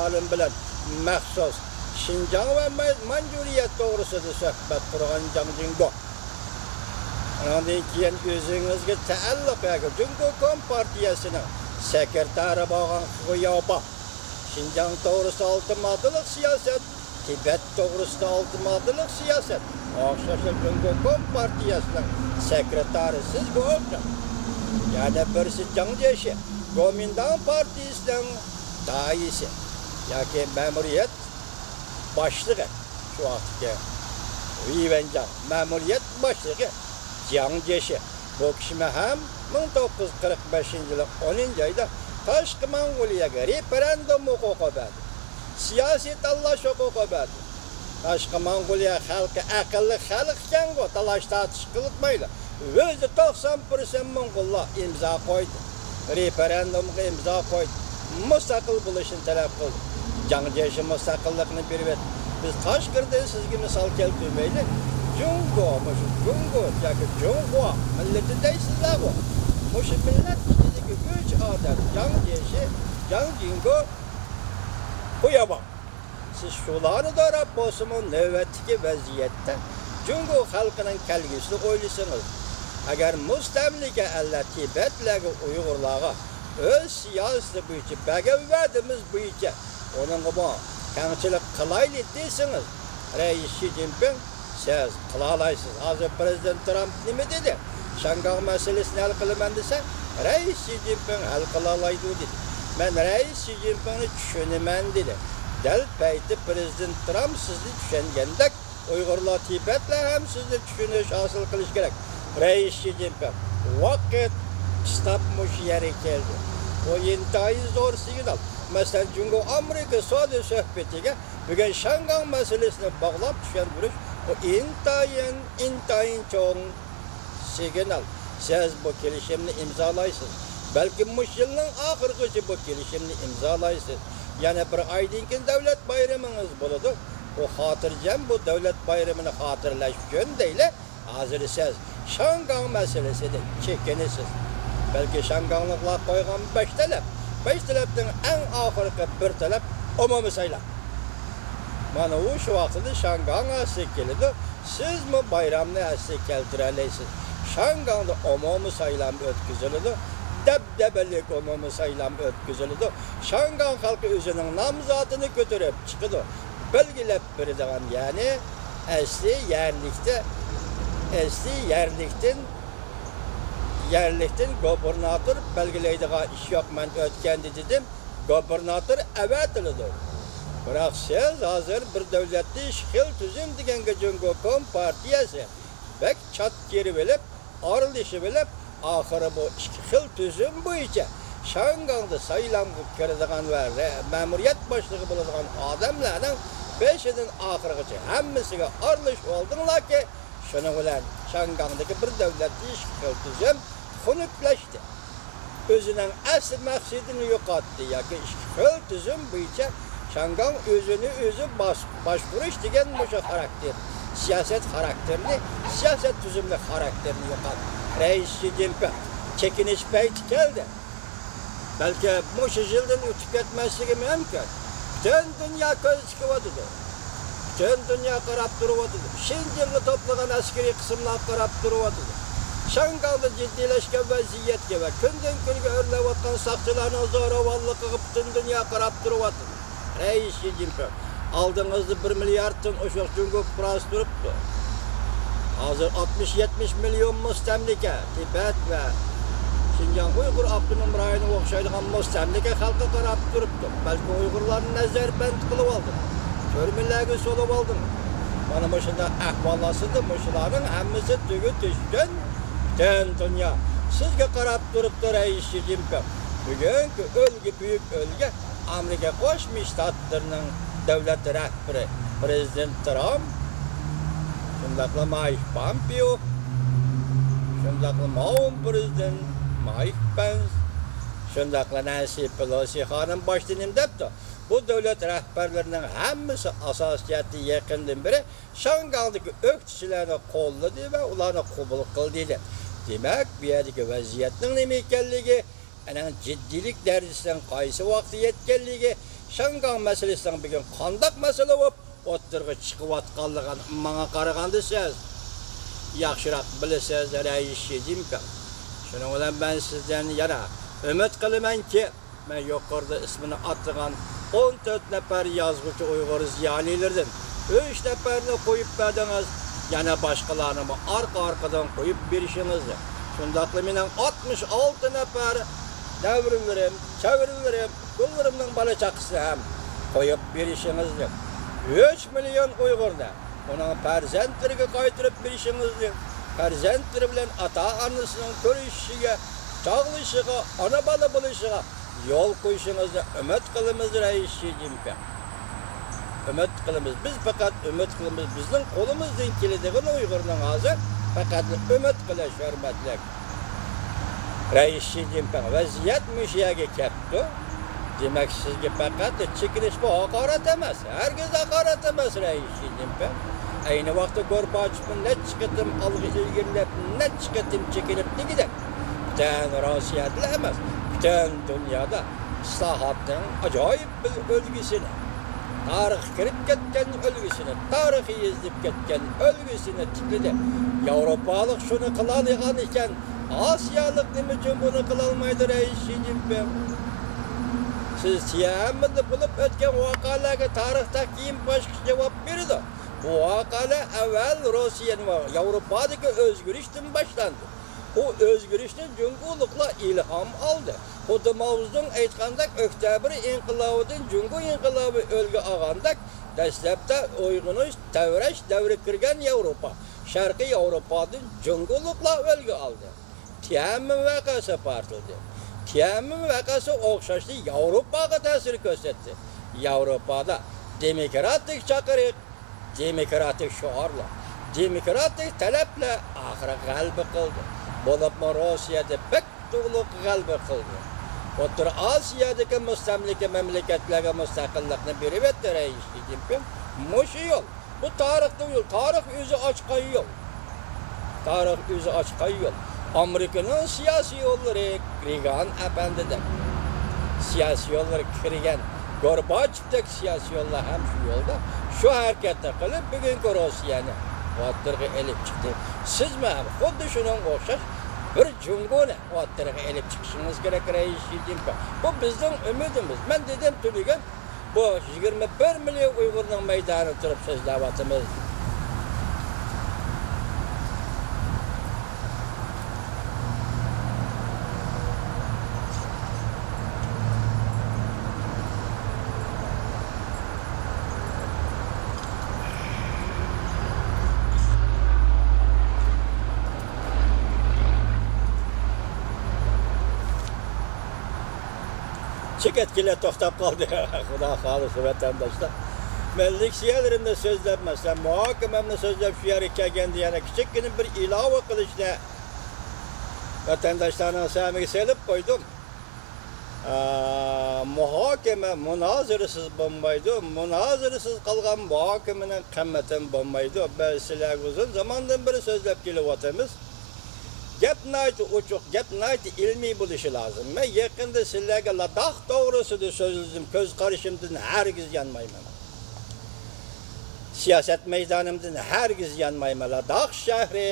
Alim bilan maxsus Şinjan ve Manjuriyet doğrusida suhbat qurgan Jang Jingo. Ondan keyin o'zingizga taalluq Jingo Kompartiyasining sekretari bo'lgan Xuyoba. Şinjan doğrusida oltimoqlik siyosat, Tibet doğrusida oltimoqlik siyosat. O'xshash Jingo Kompartiyasining sekretari sizga o'xshash. Yani birisi Jang Jeshi, Kuomintang Partiyasining daisi. Yoki ma'muriyat boshlig'i shu vaqtga Vivenjang ma'muriyat boshlig'i Jang Jeshi. Bu kishi ham 1945-yil 10-oyda Tashqi Mong'oliyaga referendum huquqi berdi. Siyosiy tanlash huquqi berdi. Tashqi Mong'oliya xalqi aqlli xalq ekan-ku, talash tortish qilmaydi. O'zi 90% Mong'ollar imzo qo'ydi. Referendumga imzo qo'ydi. Mustaqil bo'lishini talab qildi. Jang Jeshi mustaqillikni berib, biz Toshkentda sizga misol keltirmaylik. Jungo yoki Junghua millati deysizlar bu. O'sha millat ichidagi 3 odam Jang Jeshi, Jang Jingo, Xuyoba. Siz shularni darab bo'lsa-mu navbatdagi vaziyatda Jungo xalqining kelgusini o'ylasangiz, agar mustamlika alla Tibetlarga, Uyg'urlarga o'z siyosati bo'yicha bagavvatimiz bo'yicha onun bu kamchilik qilaylik desiniz. Reis Xi Jinping siz qila olasiz. Hozir Prezident Trump nima dedi? Shangang masalasini hal qilaman desa, Reis Xi Jinping hal qila oladi dedi. Men Reis Xi Jinpingni tushunaman dedi. Dal payti Prezident Trump sizni tushungandek, Uyg'urlar, Tibetlar ham sizni tushunish hosil qilish kerak. Reis Xi Jinping vaqt istapmush yeri keldi. O intayin zo'r signal. Mesela Jungo Amerika savdo suhbatiga bugun Shangang masalasini bog'lab tushundirish o intayin cho'ng signal. Siz bu kelishimni imzolaysiz. Balki mush yilning oxirigacha bu kelishimni imzolaysiz. Yana bir oydan keyin davlat bayramingiz bo'ladi. O xotirjam bu davlat bayramini xotirlash uchun deyli. Hozir siz Shangang masalasida chekinasiz. Belki Shangangliklar qo'ygan 5 talab. 5 talabning eng oxirgi bir talab umumiy saylov. Mana u shu vaqtda Shangang asli keladi. Siz mi bayramni asli keltira olasiz? Shangangda umumiy saylov o'tkaziladi. Dabdabali umumiy saylov o'tkaziladi. Shangang xalqi o'zining nomzodini ko'tarib chiqadi. Belgilab beradigan, ya'ni asli yerlikdan gubernator belgilaydigan ish yo'q, men o'tganda dedim. Gubernator avatiladi. Biroq siz hozir bir davlatni ishqil tuzum deganga Jungo Kompartiyasi bak chat geri bilib, orilishi bilib, oxiri bu ishqil tuzum bo'yicha Shangangda saylanga kiradigan va ma'muriyat boshlig'i bo'ladigan odamlarning peshidan oxirigacha hammasiga orilish oldinglarki, shuni bilan Shangangdagi bir davlatni ishqil tuzum xunuklashdi. O'zining asl maqsadini yo'qotdi yoki ishqil tuzum bo'yicha Shangang o'zini o'zi boshqarish degan o'sha xarakter, siyosat tuzumli xarakterini yo'qotdi. Reis Xi Jinping chekinish payti keldi. Balki o'sha yildan o'tib ketmasligi mumkin. Butun dunyo ko'z chiqyapti. Butun dunyo qarab turibdi. Shinjingga to'plagan askariy qismlar qarab turibdi. Shangangda jiddiylashgan vaziyatga va kundan kunga o'rlayotgan soqchilarning zo'ravonligiga butun dunyo qarab turibdi. Reis Xi Jinping oldingizda 1 milliarddan o'sha Jungo Pras turibdi. Hozir 60-70 million mustamlika Tibet va Xinjiang Uyg'ur avtonom rayoni o'xshaydigan mustamlika xalqqa qarab turibdi. Balki Uyg'urlarni nazarband qilib oldi. Ko'rmalarga solib oldi. Mana bu shunday ahvollasida mushularning hammasi tushgan. Butun dunyo sizga qarab turibdi Reis Xi Jinping. Bugungi buyuk o'lga Amerika Qo'shma Shtatlarining davlat rahbari Prezident Trump, shundaqla Mike Pompeo, shundaqla Maun prezident Mike Pence, shundaqla Nancy Pelosi xonim boshlinim debdi. Bu davlat rahbarlarining hammasi asosiyati yaqindan beri Shangangdagi o'qituvchilarni qo'lladi va ularni qabul qildi. Demak, bu yerdagi vaziyatning nima ekanligi, anan jiddiylik darajasidan qaysi vaqtda yetganligi Şangan meselesinden bir gün kandak mesele olup, o'ttirg'i chiqib atqanligini menga qaraganda siz yaxshiroq bilasiz, Rais Jinping. Shuning bilan men sizdan yana umid qilamanki, men yuqorida ismini atgan 14 nafar yozuvchi Uyg'ur ziyolilardan 3 nafarni qo'yib berdingiz, yana boshqalarni orqa-orqadan qo'yib berishingizni. Shundaqla mening 66 nafar davrinlarim, chavirlarim, qo'llarimning bola chaqisi ham qo'yib berishingizni. 3 million Uyg'urda onun farzandlariga qaytirib berishingizni, farzandlari bilan ota-onasining ko'rishishiga, chog'lishiga, ona bola bo'lishiga yo'l qo'yishingizni umid qilamiz, Rais Jinping. Umid qilamiz. Biz faqat umid qilamiz. Bizning qo'limizdan keladigan Uyg'urning hozir faqat umid qilish, hurmatli Rais Jinping. Vaziyat mushiyaga kelibdi. Demak, sizga faqat chekinish bu haqorat emas. Hargiz haqorat emas, Rais Jinping. Ayni vaqtda Gorbachevni necha qatim olg'a ilgirlab, necha qatim chekinib degida. Butun Rossiyada emas, butun dunyoda islohotning ajoyib bir o'lgisini, tarix kirib ketgan o'lgisini, tarixiy yezib ketgan o'lgisini tikladi. Yevropalik shuni qiladigan ekan, Osiyolik nima uchun buni qila olmaydi, Rais Jinping? Siz Tiananmen'da bo'lib o'tgan voqealarga tarixda keyin boshqa javob berdi. Bu voqealar avval Rossiya va Yevropadagi o'zgarishdan boshlandi. O o'zgarishni Junguliklar ilhom oldi. Xuddi Mavzudun aytgandek, oktyabr inqilobidan Jungu inqilobi o'lga olgandek, dastlabda uyg'unish, davrash davri kirgan Yevropa, Sharqiy Yevropadan Junguliklar o'lga oldi. Tiananmen voqeasi portildi. Tiananmen voqeasi o'xshashli Yevropaga ta'sir ko'rsatdi. Yevropada demokratik chaqiriq, demokratik shiorlar, demokratik talablar oxiri g'alaba qildi. Bo'libmi Rossiyada pek to'liq g'alaba qildi. O'rta Osiyodagi mustamlika mamlakatlarga mustaqillikni berib etdi Rais Jinping. Mushu yo'l. Bu tarixning yo'l, tarix o'zi ochgan yo'l. Tarix o'zi ochgan yo'l. Amerikaning siyosiy yo'llari Reagan apandidan. Siyosiy yo'llar kirgan. Gorbachevdagi siyosiy yo'llar ham shu yo'lda. Shu harakatni qilib bugungi Rossiyani o'ttirga elib chiqdi. Sizmi ham xuddi shunga o'xshash bir junguni o'ttirga elib chiqishingiz kerak, Rais Jinping. Bu bizning umidimiz. Men dedim tuligan bu 21 million Uyg'urning maydonida turib so'zlayapmiz. Çeketkiler toxtab qaldı. Xudo xolisi vatandaşlar. Men leksiyalarimda so'zlabmasam, muhokamamda so'zlab shu yerga kelganda yana kichikgina bir ilova qilishda vatandaşlarning samiga selib qo'ydim. Muhokama munozirasiz bo'lmaydi. Munozirasiz qolgan muhokamaning qimmati bo'lmaydi. Biz sizlarga uzun zamondan beri so'zlab kelyapmiz. Gapnayt uçuq, gapnayt ilmiy bo'lishi lozim. Men yaqinda sizlarga Ladakh to'g'risida so'zladim, ko'z qarashimdan hargiz yanmayman. Siyosat maydonimdan hargiz yanmayman. Ladakh shahri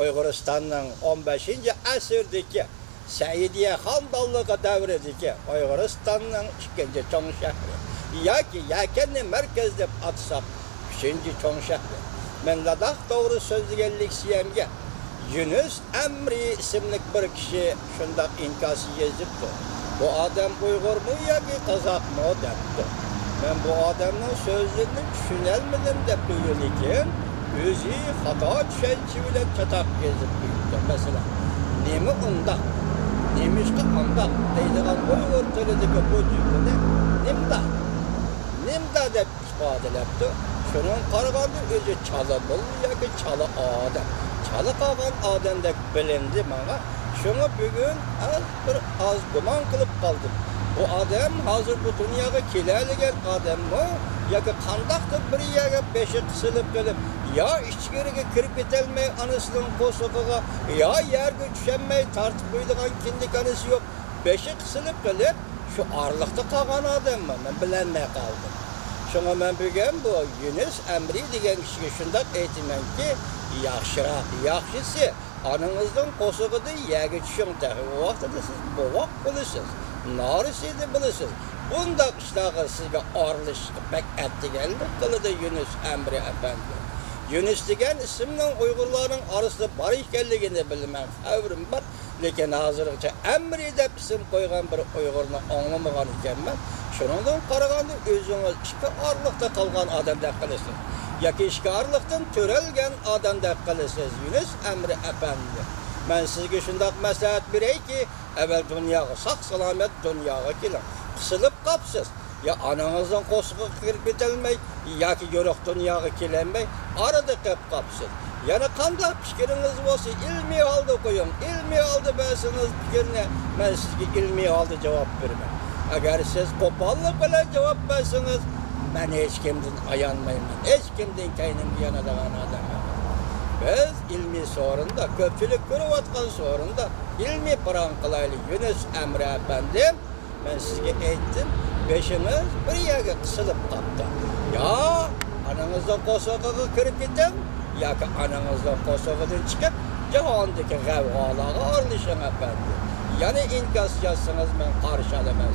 Uyg'uristonning 15-asrdagi Saidiya xonadonligi davridagi Uyg'uristonning ikkinchi cho'ng shahri. Yoki yaqinni markaz deb atsak, 3-cho'ng shahri. Men Ladakh to'g'risida so'zlagan leksiyamga Yunus Amri isimli bir kishi shundoq inkosi yozibdi. Bu odam Uyg'urmi yoki qozoqmi debdi. Men bu odamning so'zlarini tushunolmadim deb lekin o'zi xato tushuncha bilan chatoq yozib qo'yibdi. Masalan, nima undaq, nemishqa undaq deydigan Uyg'ur tilidagi bu jumlani nimda deb ifodalabdi. Şunun qaraganda o'zi chala yoki chala odam. Chala qolgan odamdek bilindi menga. Shuni bugun az gumon qilib qoldim. Bu odam hozir bu dunyoga keladigan odammi yoki qandaqdir bir yerga beshi qisilib qolib, yo ichkariga kirib ketolmay onasining qo'shiqiga, yo yerga tushanmay tortib qo'ydigan kindikanisi yo'q. Beshi qisilib qolib, Şu arlıqda qalğan adamman, mən bilənməyə qaldım. Şuna mən bugün bu Yunus Əmri degan kişiyə şundaq aytman ki, yaxşısı ananızdan qoşuğudu yəgi düşün təxi. O vaxtda siz boğaq bilirsiniz, narisiydi bilirsiniz. Bundaq işlağı sizə arlışqı pək ətdigənlik qılıdı Yunus Əmri Əfəndi. Yunus degan isminin Uyg'urlarning orasida bor ekanligini bilman, xabarim bor. Lekin hozirgacha Əmri deb ism qo'ygan bir Uyg'urni anglamagan ekanman. Shuningdan qaraganda o'zingiz ikki orliqda qolgan odamdek qilasiz. Yoki ikki orliqdan to'ralgan odamdek qilasiz Yunus Əmri Əfəndi. Men sizga shundoq maslahat berayki, avval dunyoga sog'-salomat dunyoga keling. Qisilib qopsiz. Ya ananızdan qoşuğa kirib ketelmey, yoki yo'q dunyoga kelenmey, arada qilib qopsiz. Yana qanday fikriniz bo'lsa, ilmiy holda qo'ying. Ilmiy holda bersangiz fikrni, men sizga ilmiy holda javob beraman. Agar siz qo'pollik bilan javob bersangiz, men hech kimdan ayonmayman. Hech kimdan kaynimga yanadigan odamman. Biz ilmiy so'rinda, ko'pchilik ko'rayotgan so'rinda ilmiy paran qilaylik. Yunus Əmri Əfəndim, men sizga aytdim. Beşiniz bir yerga qisilib qopdi. Ya anangizdan qo'shig'iga kirib keting, yoki anangizdan qo'shig'idan chiqib jahondagi g'avg'olarga aralashing Əfəndi. Yana inkos yozsangiz men qarshi olaman.